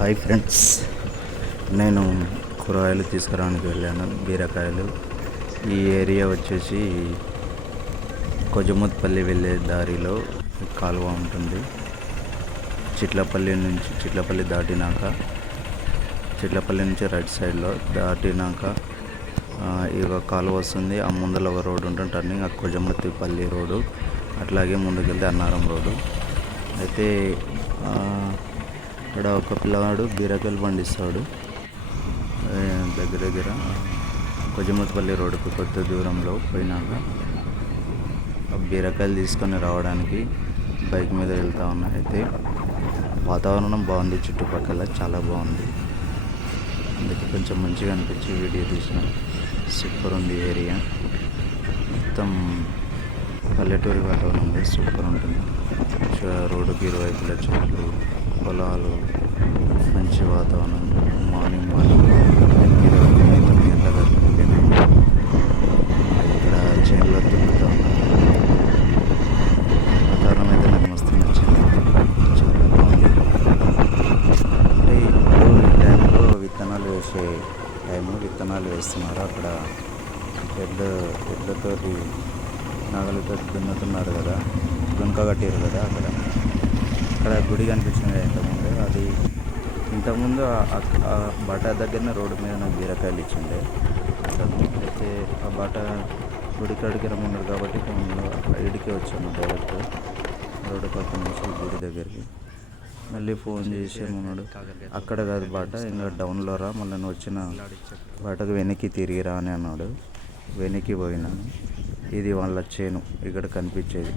Hi friends, నేను కూరగాయలు తీసుకురావడానికి వెళ్ళాను. బీరకాయలు. ఈ ఏరియా వచ్చేసి కొజముత్పల్లి వెళ్ళే దారిలో కాలువ ఉంటుంది. చిట్లపల్లి దాటినాక, చిట్లపల్లి నుంచి రైట్ సైడ్లో దాటినాక ఇక కాలువ వస్తుంది. ఆ ముందర ఒక రోడ్డు ఉంటుంది టర్నింగ్, ఆ కొజముత్తిపల్లి రోడ్డు. అట్లాగే ముందుకెళ్తే అన్నారం రోడ్డు. అయితే ఇక్కడ ఒక పిల్లవాడు బీరకాయలు పండిస్తాడు. దగ్గర కొజముత్పల్లి రోడ్డుకు కొద్ది దూరంలో పోయినాక బీరకాయలు తీసుకొని రావడానికి బైక్ మీద వెళ్తూ ఉన్నా. అయితే వాతావరణం బాగుంది, చుట్టుపక్కల చాలా బాగుంది. అందుకే కొంచెం మంచిగా అనిపించి వీడియో తీసిన. సూపర్ ఉంది ఏరియా, మొత్తం పల్లెటూరి వాతావరణం ఉంది, సూపర్ ఉంటుంది. రోడ్డుకి ఇరువైపుల చెట్లు, పొలాలు, మంచి వాతావరణం. మార్నింగ్ 9 గంటలకు ఇక్కడ చేనులో దున్నుతూ ఉన్నారు. వాతావరణం అయితే నాకు మస్తు నచ్చింది, చాలా బాగుంది. అంటే ఇప్పుడు ఈ టైంలో విత్తనాలు వేసే టైము, విత్తనాలు వేస్తున్నారు. అక్కడ ఎడ్లతోటి నాగలతో దున్నుతున్నారు కదా, గుంక కట్టారు కదా. అక్కడ గుడి కనిపించింది ఇంతకుముందు. అది ఇంతకుముందు ఆ బాట దగ్గరనే రోడ్డు మీద నాకు బీరకాయలు ఇచ్చిండే. అయితే ఆ బాట గుడి కాడికి రమ్మన్నారు కాబట్టి ఇడికే వచ్చాను డైరెక్ట్ రోడ్డు పక్క నుంచి గుడి దగ్గరికి. మళ్ళీ ఫోన్ చేసి ఉన్నాడు, అక్కడ కాదు బాట, ఇంకా డౌన్లో రా, మళ్ళీ నేను వచ్చిన బాటకు వెనక్కి తిరిగిరా అని అన్నాడు. వెనక్కి పోయినాను. ఇది వాళ్ళ చేను, ఇక్కడ కనిపించేది.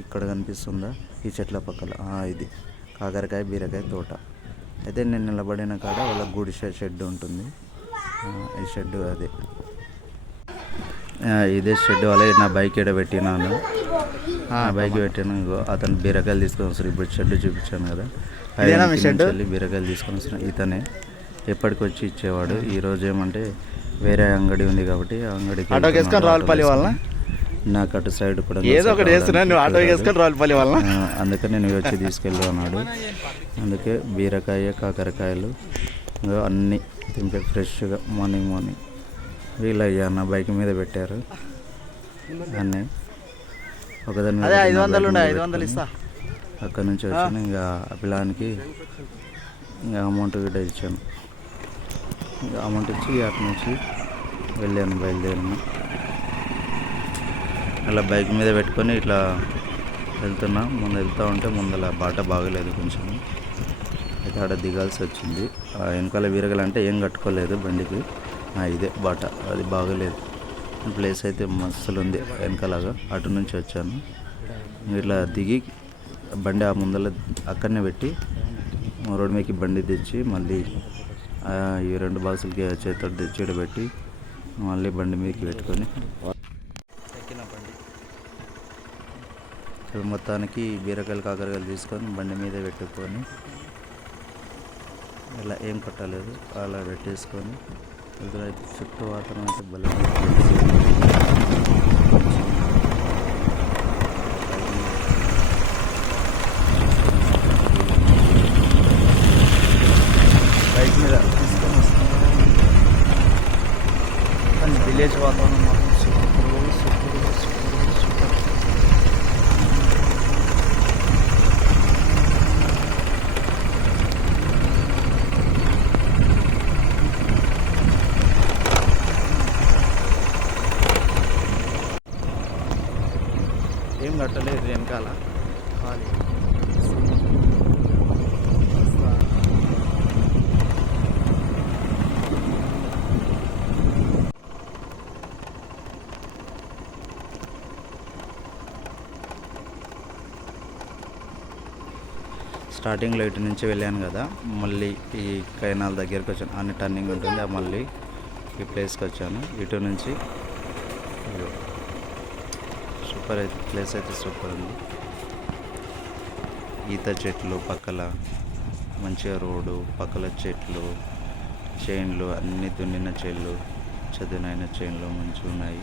ఇక్కడ కనిపిస్తుందా ఈ చెట్ల పక్కల, ఇది కాకరకాయ బీరకాయ తోట. అయితే నేను నిలబడిన కాడ వాళ్ళ గుడి షెడ్ ఉంటుంది. ఈ షెడ్ ఇదే షెడ్ వాళ్ళే. నా బైక్ ఇక్కడ పెట్టినాను, బైక్ పెట్టాను. అతను బీరకాయలు తీసుకొని వస్తారు. ఇప్పుడు షెడ్ చూపించాను కదా, బీరకాయలు తీసుకొని వస్తున్నా. ఇతనే ఎప్పటికి వచ్చి ఇచ్చేవాడు. ఈరోజు ఏమంటే వేరే అంగడి ఉంది కాబట్టి ఆ అంగడికి నాకు అటు సైడ్ కూడా అందుకే నేను వచ్చి తీసుకెళ్ళి అన్నాడు. అందుకే బీరకాయ, కాకరకాయలు అన్నీ తింటే ఫ్రెష్గా మార్నింగ్ వీళ్ళయ్యా నా బైక్ మీద పెట్టారు అన్నీ. ఒకదాని మీద అక్కడ నుంచి వచ్చాను. ఇంకా ఆ పిల్లానికి ఇంకా అమౌంట్ గిట్ట ఇచ్చాను. ఇంకా అమౌంట్ ఇచ్చి అటు నుంచి బయలుదేరాను. అలా బైక్ మీద పెట్టుకొని ఇట్లా వెళ్తున్నా. వెళ్తూ ఉంటే ముందర బాట బాగలేదు కొంచెం. అయితే ఆడ దిగాల్సి వచ్చింది. వెనకాల బీరకాయలు అంటే ఏం కట్టుకోలేదు బండికి, ఇదే బాట, అది బాగలేదు. ప్లేస్ అయితే మస్తులు ఉంది వెనకాలగా. అటు నుంచి వచ్చాను. ఇట్లా దిగి బండి ఆ ముందర అక్కడనే పెట్టి రోడ్డు మీదకి బండి తెచ్చి మళ్ళీ ఈ 2 బాక్సులకి చేతితో తెచ్చి పెట్టి మళ్ళీ బండి మీదకి పెట్టుకొని మొత్తానికి బీరకాయలు, కాకరకాయలు తీసుకొని బండి మీద పెట్టుకొని ఇలా ఏం కట్టలేదు అలా పెట్టేసుకొని చుట్టూ వాతావరణం అయితే బలం. బైక్ మీద తీసుకొని వస్తున్నాను. కానీ విలేజ్ వాతావరణం మాత్రం సూపర్. ఏం కట్టలేదు వెనకాల, ఖాళీ. స్టార్టింగ్లో ఇటు నుంచి వెళ్ళాను కదా, మళ్ళీ ఈ కైనాల దగ్గరికి వచ్చాను. అన్ని టర్నింగ్ ఉంటుంది, మళ్ళీ ఈ ప్లేస్కి వచ్చాను. ఇటు నుంచి సూపర్ అయితే ప్లేస్ అయితే సూపర్ ఉంది. ఈత చెట్లు పక్కల, మంచిగా రోడ్డు పక్కల చెట్లు, చైన్లు, అన్ని దున్నిన చైన్లు, చదునైన చైన్లు మంచిగా ఉన్నాయి.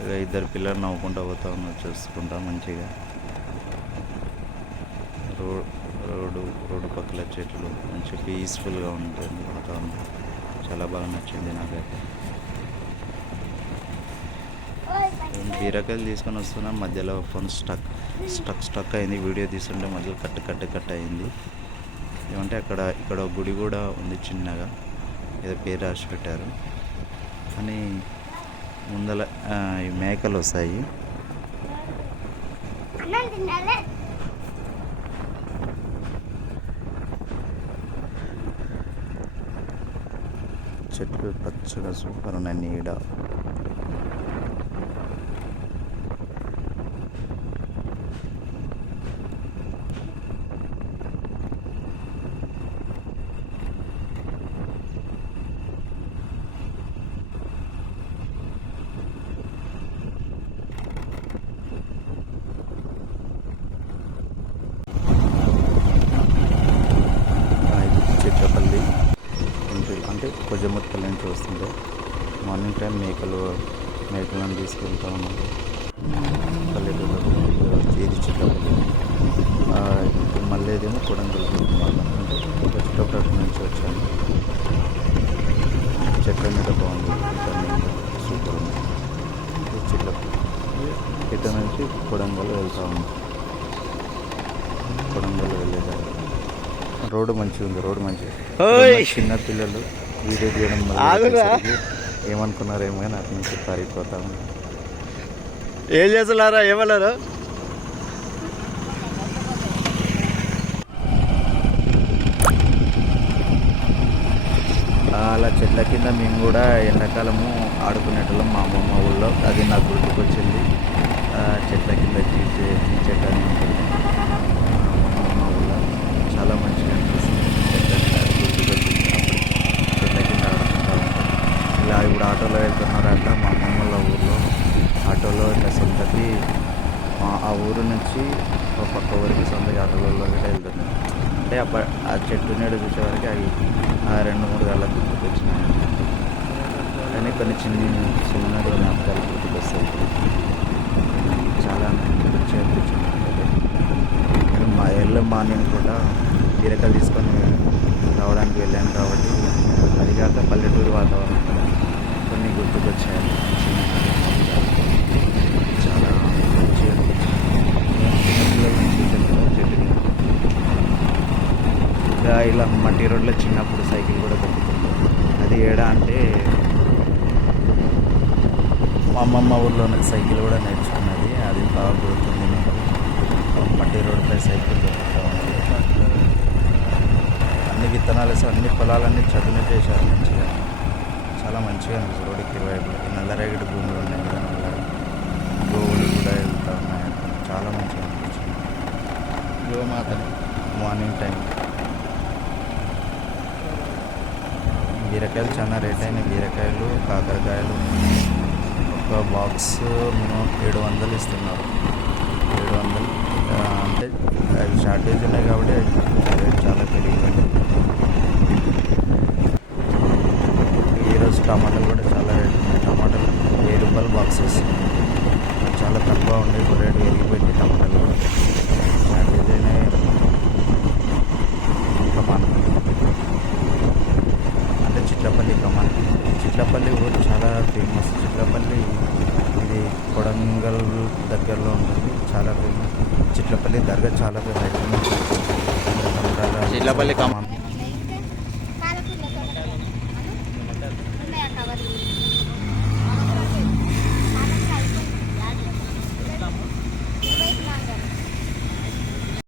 ఇక 2 పిల్లలు నవ్వుకుంటూ పోతా ఉన్నారు చూసుకుంటా మంచిగా. రోడ్డు చెట్లు మంచి పీస్ఫుల్గా ఉంటుంది వాతావరణం. చాలా బాగా నచ్చింది నాకైతే. బీరకాయలు తీసుకొని వస్తున్నా, మధ్యలో ఫోన్ స్టక్ అయింది. వీడియో తీస్తుంటే మధ్యలో కట్ అయింది. ఏమంటే ఇక్కడ ఒక గుడి కూడా ఉంది చిన్నగా, ఏదో పేరు రాసి పెట్టారు. అని ముందల ఈ మేకలు వస్తాయి. చెట్లు పచ్చగా సూపర్ ఉన్నాయి, నీడ. చెట్లపల్లి అంటే కొజ్జమూతపల్లి నుంచి వస్తుంటే మార్నింగ్ టైం మేకలను తీసుకెళ్తా ఉన్నాం పల్లెటూరులో. ఇది చెట్లపల్లి. ఇప్పుడు మళ్ళీ ఏదేమో కొడంగల్ వాళ్ళ అంటే చిట్టపట్టు నుంచి వచ్చాను. చెట్ల మీద బాగుంది, సూపర్ ఉంది. చెట్లపల్లి ఇటు నుంచి కొడంగల్ వెళ్తా ఉన్నాం. కొడంగల్ వెళ్ళేదాన్ని రోడ్డు మంచిగా ఉంది. రోడ్డు మంచిగా. చిన్న పిల్లలు వీడియో తీయడం ఏమనుకున్నారేమో కానీ అటు నుంచి పారిపోతా ఉన్నారు. ఏం చేస్తున్నారా, ఏమన్నారు? అలా చెట్ల కింద మేము కూడా ఎండాకాలము ఆడుకునేటోళ్ళం మా అమ్మమ్మ ఊళ్ళో. అది నాకు గుర్తుకొచ్చింది. చెట్ల కింద చెట్టు అని ఉంటుంది మా అమ్మమ్మ ఊళ్ళో. చాలా మంచిగా అనిపిస్తుంది. చెట్ల కింద గుర్తుకొచ్చింది. అప్పుడు చెట్ల కింద ఆడుకుంటూ ఉంటాం. ఇలా ఇప్పుడు ఆటోలో వెళ్తున్నారు అట్లా మా అమ్మమ్మల ఊళ్ళో. ఆటోలో ఇట్లా సొంతకి ఆ ఊరు నుంచి ఒక పక్క ఊరికి సొంతకి ఆటోలలో కూడా వెళ్తున్నాం. అంటే ఆ చెట్టు నీడ చూసేవారికి అవి 2-3 గంటల గుర్తుకొచ్చినాయి. కానీ కొన్ని చిన్న జ్ఞాపకాలు గుర్తుకొస్తాయి. చాలా మంచిగా అనిపించింది. మా ఎర్లీ మార్నింగ్ కూడా బీరకాయలు తీసుకొని రావడానికి వెళ్ళాను కాబట్టి అది కాక పల్లెటూరు వాతావరణం కూడా కొన్ని గుర్తుకొచ్చాయి. చాలా మంచిగా అనిపించింది. చిన్నపిల్లల నుంచి చెట్టు ఇంకా ఇలా మట్టి రోడ్లో చిన్నప్పుడు సైకిల్ కూడా దొరుకుతుంది. అది ఏడా అంటే మా అమ్మమ్మ ఊళ్ళో సైకిల్ కూడా నేర్చుకున్నది. అది బాగా గుర్తుంది నాకు. మట్టి రోడ్డుపై సైకిల్ దొరుకుతూ ఉంది. అన్ని విత్తనాలు వేసి అన్ని పొలాలన్నీ చదును చేశారు మంచిగా. చాలా మంచిగా అనిపిస్తుంది. రోడ్డుకి ఇరువైపులు నల్లరేగడి భూములు ఉన్నాయి కదా, నల్ల గోవులు కూడా వెళ్తూ ఉన్నాయి. చాలా మంచిగా అనిపించింది. గోమాతని మార్నింగ్ టైం. బీరకాయలు చాలా రేట్ అయినాయి. బీరకాయలు, కాకరకాయలు ఒక బాక్స్ మినిమం 700 ఇస్తున్నారు. 700 అంటే అవి షార్టేజ్ ఉన్నాయి కాబట్టి రేట్ చాలా పెరిగిపోయింది. ఈరోజు టమాటాలు కూడా చాలా రేట్ ఉన్నాయి. టమాటాలు 1000 రూపాయలు బాక్స్ వస్తుంది. చాలా తక్కువ ఉండే. ఇప్పుడు రేటు పెరిగిపోయింది. టమాటాలు కూడా షార్టేజ్ అయినాయి. కమాన్ అంటే చిట్లపల్లి ఊరు చాలా ఫేమస్. చిట్లపల్లి ఇది కొడంగల్ దగ్గరలో ఉంటుంది. చాలా ఫేమస్. చిట్లపల్లి దర్గా చాలా ఫేమస్. చిట్లపల్లి కమాన్